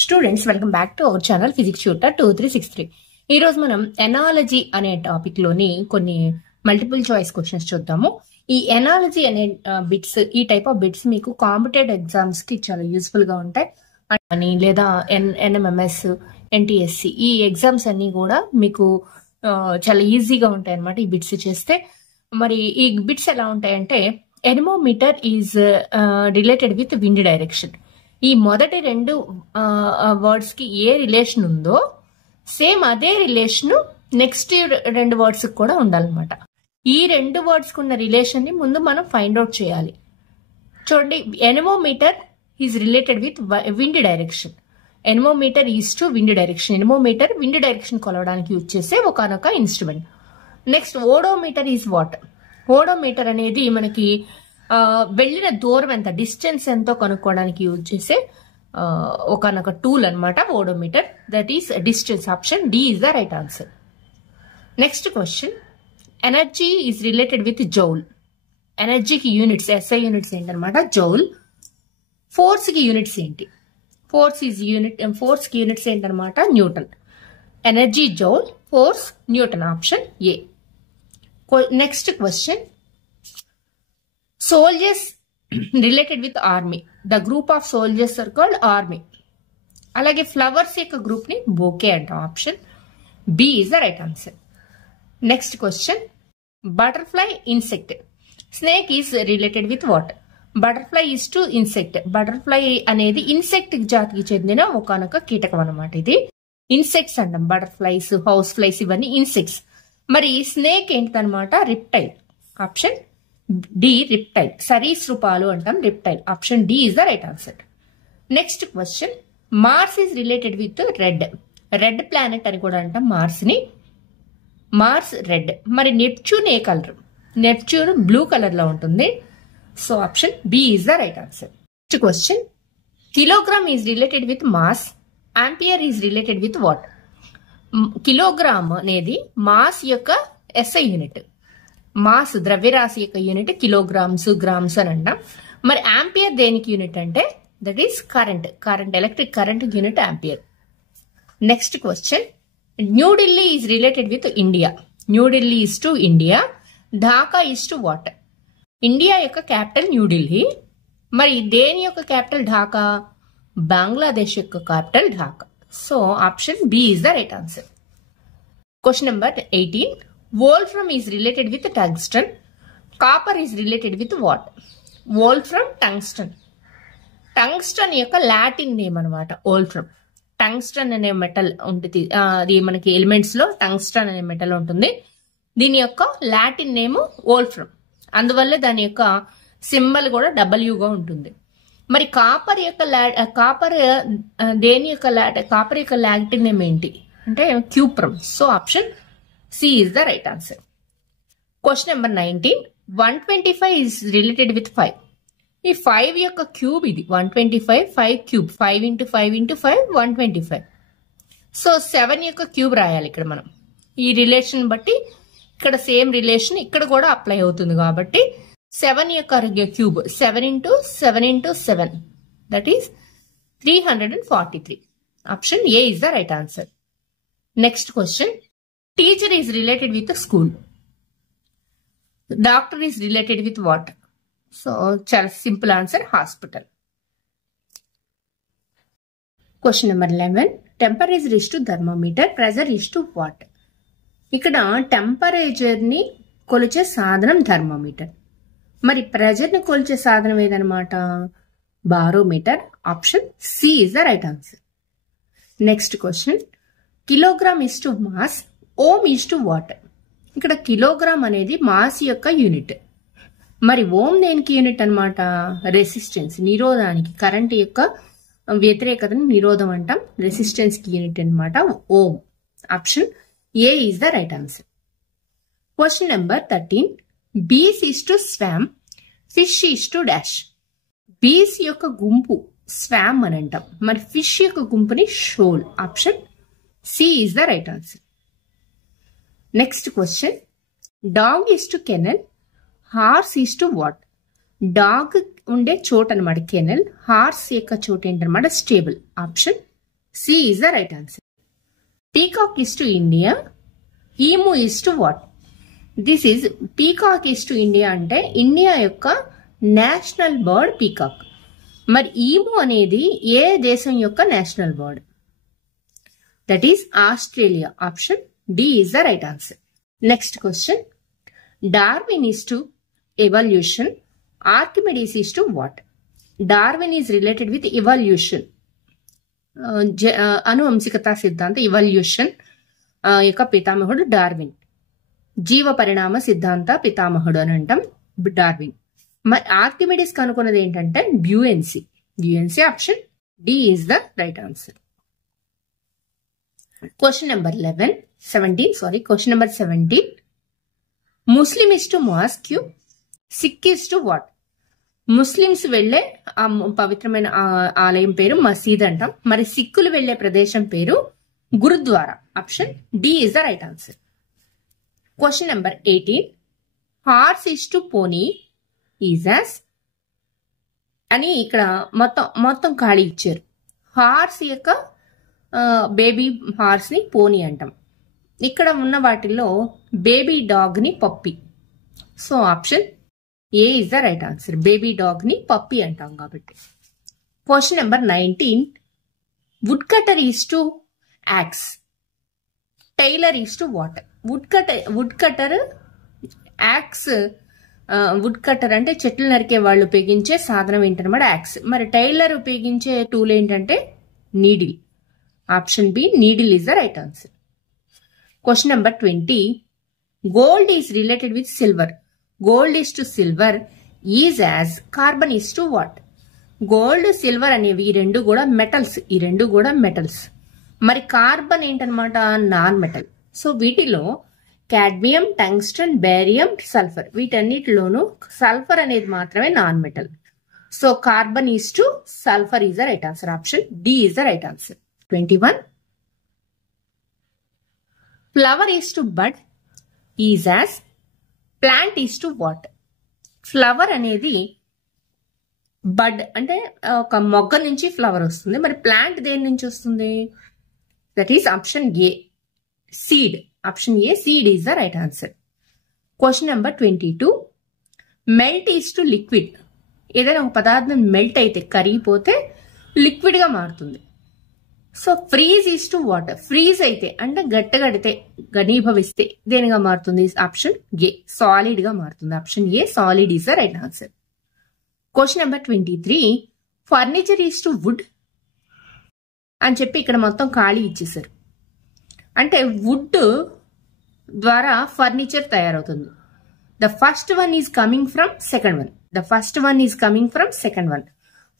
Students welcome back to our channel physics tutor 2363. ఈ రోజు మనం ఎనాలజీ అనే టాపిక్ లోని కొన్ని మల్టిపుల్ చాయిస్ క్వశ్చన్స్ చూద్దాము. ఈ ఎనాలజీ అనే బిట్స్, ఈ టైప్ ఆఫ్ బిట్స్ మీకు కాంపిటేటివ్ ఎగ్జామ్స్ కి చాలా యూస్ఫుల్ గా ఉంటాయి అని, లేదా ఎన్ఎంఎంఎస్, ఎన్టీఎస్సి ఈ ఎగ్జామ్స్ అన్ని కూడా మీకు చాలా ఈజీగా ఉంటాయి అన్నమాట ఈ బిట్స్ చేస్తే. మరి ఈ బిట్స్ ఎలా ఉంటాయంటే, anemometer is related with wind direction. ఈ మొదటి రెండు వర్డ్స్ కి ఏ రిలేషన్ ఉందో సేమ్ అదే రిలేషన్ నెక్స్ట్ రెండు వర్డ్స్ కూడా ఉండాలన్నమాట. ఈ రెండు వర్డ్స్ కు ఉన్న రిలేషన్ ని ముందు మనం ఫైండ్ అవుట్ చేయాలి. చూడండి, anemometer is related with wind direction. Anemometer is to wind direction. Anemometer wind direction కొలవడానికి యూజ్ చేసే ఒకనొక instrument. Next, odometer is what? Odometer అనేది మనకి వెళ్ళిన దూరం ఎంత, డిస్టెన్స్ ఎంతో కనుక్కోవడానికి యూజ్ చేసే ఒకనొక టూల్ అనమాట odometer. That is distance. Option D is the right answer. Next question, energy is related with joule. ఎనర్జీకి యూనిట్స్, ఎస్ఐ యూనిట్స్ ఏంటనమాట జౌల్. ఫోర్స్ కి యూనిట్స్ ఏంటి? ఫోర్స్ కి యూనిట్స్ ఏంటనమాట newton. Energy joule, force newton. Option A. Next question, soldiers related with army. The group of soldiers are called army. అలాగే flowers యొక్క group ని bouquet అంటాం. Option B is the right answer. Next question, butterfly insect. Snake is related with what? Butterfly is to insect. Butterfly అనేది insect జాతికి చెందిన ఒకనొక కీటకం అనమాట. ఇది ఇన్సెక్ట్స్ అంటాం. బటర్ఫ్లైస్, హౌస్ ఫ్లైస్ ఇవన్నీ ఇన్సెక్ట్స్. మరి స్నేక్ ఏంటనమాట? రిప్టైల్. Option D reptile. సరీసృపాలు అంటాం, reptile. Option D is the right answer. Next question, Mars is related with red. Red planet అని కూడా అంటాం మార్స్ ని. Mars red. మరి నెప్ట్యూన్ ఏ కలర్? నెప్ట్యూన్ బ్లూ కలర్ లో ఉంటుంది. So option B is the right answer. Next question, kilogram is related with mass. Ampere is related with what? Kilogram అనేది mass యొక్క ఎస్ఐ యూనిట్. మాస్ ద్రవ్యరాశి యొక్క unit kilograms, grams అని అంటాం. మరి ampere దేనికి యూనిట్ అంటే that is current. Electric current unit ampere. Next question, New Delhi is related with India. New Delhi is to India. Dhaka is to what? India యొక్క క్యాపిటల్ న్యూఢిల్లీ. మరి దేని యొక్క క్యాపిటల్ ఢాకా? బంగ్లాదేశ్ యొక్క capital Dhaka. So option B is the right answer. Question number 18, Wolfram is related with tungsten. Copper is related with what? Wolfram, tungsten. Tungsten యొక్క Latin name అనమాట వోల్ఫ్రమ్. Tungsten అనే metal ఉంటుంది, అది మనకి ఎలిమెంట్స్ లో టంగ్స్టన్ అనే మెటల్ ఉంటుంది. దీని యొక్క లాటిన్ నేమ్ వోల్ఫ్రమ్. అందువల్ల దాని యొక్క సింబల్ కూడా డబ్ల్యూగా ఉంటుంది. మరి కాపర్ యొక్క లాటిన్ నేమ్ ఏంటి అంటే cuprum. So option C is the right answer. Question number 19, 125 is related with 5. ఈ 5 యొక్క క్యూబ్ ఇది 125. 5 క్యూబ్, 5 into 5 into 5 125. సో 7 యొక్క క్యూబ్ రాయాలి ఇక్కడ మనం. ఈ రిలేషన్ బట్టి ఇక్కడ సేమ్ రిలేషన్ ఇక్కడ కూడా అప్లై అవుతుంది కాబట్టి 7 యొక్క cube 7 into 7 into 7 that is 343. Option A is the right answer. Next question, teacher is related with school. Doctor is related with what? So చాలా simple answer, hospital. Question number 11, temperature is to thermometer, pressure is to what? ఇక్కడ temperature ని కొలిచే సాధనం thermometer. మరి pressure ని కొలిచే సాధనం ఏదనమాట? Barometer. Option C is the right answer. Next question, kilogram is to mass, ohm is to what? ఇక్కడ కిలోగ్రామ్ అనేది మాస్ యొక్క యూనిట్. మరి ఓమ్ దేనికి యూనిట్ అనమాట? రెసిస్టెన్స్, నిరోధానికి. కరెంట్ యొక్క వ్యతిరేకతను నిరోధం అంటాం. రెసిస్టెన్స్ కి యూనిట్ అనమాట ohm. Option A is the right answer. Question number 13, bees is to swarm, fish is to dash. Bees యొక్క గుంపు స్వామ్ అని అంటాం. మరి ఫిష్ యొక్క గుంపుని shoal. Option C is the right answer. Next question, dog is to kennel, horse is to what? Dog ఉండే చోటు అనమాట కెనల్. హార్స్ యొక్క చోటు ఏంటనమాట stable. Option C is the right answer. Peacock is to India. Emu is to what? This is peacock is to India అంటే India యొక్క national bird peacock. మరి emu అనేది ఏ దేశం యొక్క national bird? That is Australia. Option D is the right answer. Next question. Darwin is to evolution. Archimedes is to what? Darwin is related with evolution, అనువంశికతా సిద్ధాంత evolution యొక్క పితామహుడు Darwin. జీవ పరిణామ సిద్ధాంత పితామహుడు అని అంటాం డార్విన్. మరి ఆర్కిమెడీస్ కనుక్కున్నది ఏంటంటే buoyancy. Buoyancy option D is the right answer. Question number 17. Muslim is to mosque, Sikh is to what? Muslims వెళ్లే ఆ పవిత్రమైన ఆలయం పేరు మసీద్ అంటాం. మరి సిక్కులు వెళ్లే ప్రదేశం పేరు gurdwara. Option D is the right answer. Question number 18. Horse is to pony is as అని ఇక్కడ మొత్తం ఖాళీ ఇచ్చారు. హార్స్ యొక్క బేబీ హార్స్ ని పోనీ అంటాం. ఇక్కడ ఉన్న వాటిల్లో బేబీ డాగ్ ని puppy. So option A is the right answer. Baby dog ని పప్పి అంటాం కాబట్టి. Question number 19. Wood cutter is to axe. Tailor is to what? Wood cutter axe. Wood cutter అంటే చెట్లు నరికే వాళ్ళు ఉపయోగించే సాధనం ఏంటన్నమాట యాక్స్. మరి టైలర్ ఉపయోగించే టూల్ ఏంటంటే needle. Option B needle is the right answer. Question number 20. Gold is related with silver. Gold is to silver is as carbon is to what? Gold silver అనేవి ఈ రెండు కూడా మెటల్స్. మరి carbon ఏంటనమాట? Non metal. So వీటిలో cadmium, tungsten, barium, sulphur వీటన్నిటిలోనూ sulphur అనేది మాత్రమే non metal. So carbon is to sulphur is the right answer. Option D is the right answer. 21. Flower is to bud is as plant is to what? Flower అనేది bud అంటే ఒక మొగ్గ నుంచి flower వస్తుంది. మరి plant దేని నుంచి వస్తుంది? That is option A seed. Option A seed is the right answer. Question number 22. Melt is to liquid. ఏదైనా ఒక పదార్థం మెల్ట్ అయితే కరిగిపోతే లిక్విడ్ గా మారుతుంది. So freeze is to water. Freeze అయితే అంటే గట్టగడితే ఘనీభవిస్తే దేనిగా మారుతుంది? ఆప్షన్ ఏ సాలిడ్ గా మారుతుంది. Option A solid is the right answer. Question number 23. Furniture is to wood అని చెప్పి ఇక్కడ మొత్తం ఖాళీ ఇచ్చేసారు. అంటే వుడ్ ద్వారా ఫర్నిచర్ తయారవుతుంది. The first one is coming from second one.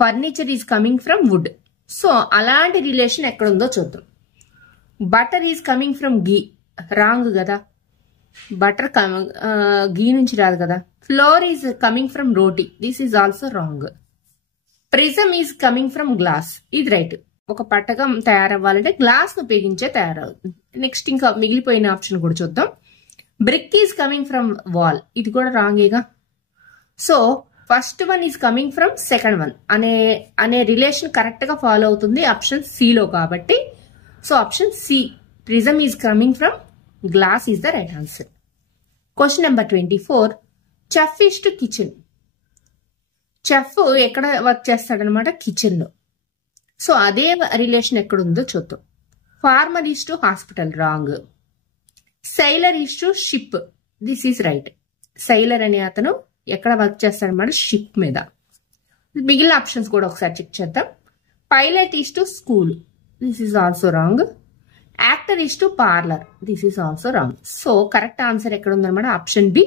Furniture is coming from wood. So అలాంటి రిలేషన్ ఎక్కడుందో చూద్దాం. Butter is coming from ghee. Wrong కదా, బటర్ గీ నుంచి రాదు కదా. Flour is coming from roti. This is also wrong. Prism is coming from glass. ఇది right. ఒక పట్టకం తయారవ్వాలంటే గ్లాస్ ను ఉపయోగించే తయారవుతుంది. నెక్స్ట్ ఇంకా మిగిలిపోయిన ఆప్షన్ కూడా చూద్దాం. Brick is coming from wall. ఇది కూడా రాంగేగా. So first one is coming from second one అనే రిలేషన్ కరెక్ట్ గా ఫాలో అవుతుంది ఆప్షన్ సి లో కాబట్టి. So option C prism is coming from glass is the right answer. Question number 24. Chef is to kitchen. Chef ఎక్కడ work చేస్తాడనమాట? Kitchen లో. So అదే relation ఎక్కడుందో చూద్దాం. Farmer is to hospital. Wrong. Sailor is to ship. This is right. Sailor అనే అతను ఎక్కడ work చేస్తాడనమాట? Ship మీద. మిగిలిన ఆప్షన్స్ కూడా ఒకసారి చెక్ చేద్దాం. Pilot is to school. This is also wrong. Actor is to parlour. This is also wrong. So correct answer ఎక్కడ ఉందన్నమాట? Option B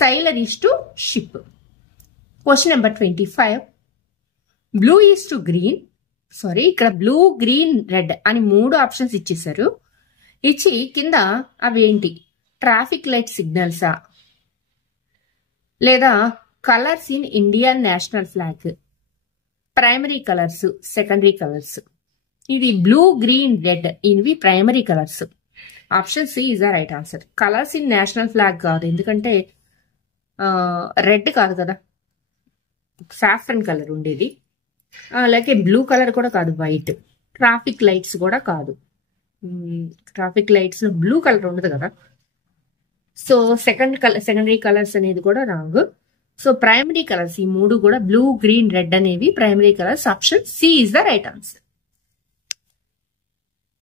sailor is to ship. Question number 25. Blue is to green. ఇక్కడ blue, green, red అని 3 options ఇచ్చేసారు. ఇచ్చి కింద అవి ఏంటి? Traffic light సిగ్నల్సా, లేదా colours in Indian national flag, primary colours, secondary colours. ఇది బ్లూ, గ్రీన్, రెడ్ ఇవి primary colours. Option C is the right answer. Colours in national flag కాదు, ఎందుకంటే రెడ్ కాదు కదా, సాఫ్రన్ కలర్ ఉండేది. అలాగే బ్లూ కలర్ కూడా కాదు, వైట్. ట్రాఫిక్ లైట్స్ కూడా కాదు. ట్రాఫిక్ లైట్స్ లో బ్లూ కలర్ ఉండదు కదా. సో సెకండరీ కలర్స్ అనేది కూడా రాంగ్. సో ప్రైమరీ కలర్స్ ఈ మూడు కూడా బ్లూ, గ్రీన్, రెడ్ అనేవి primary colours. Option C is the right answer.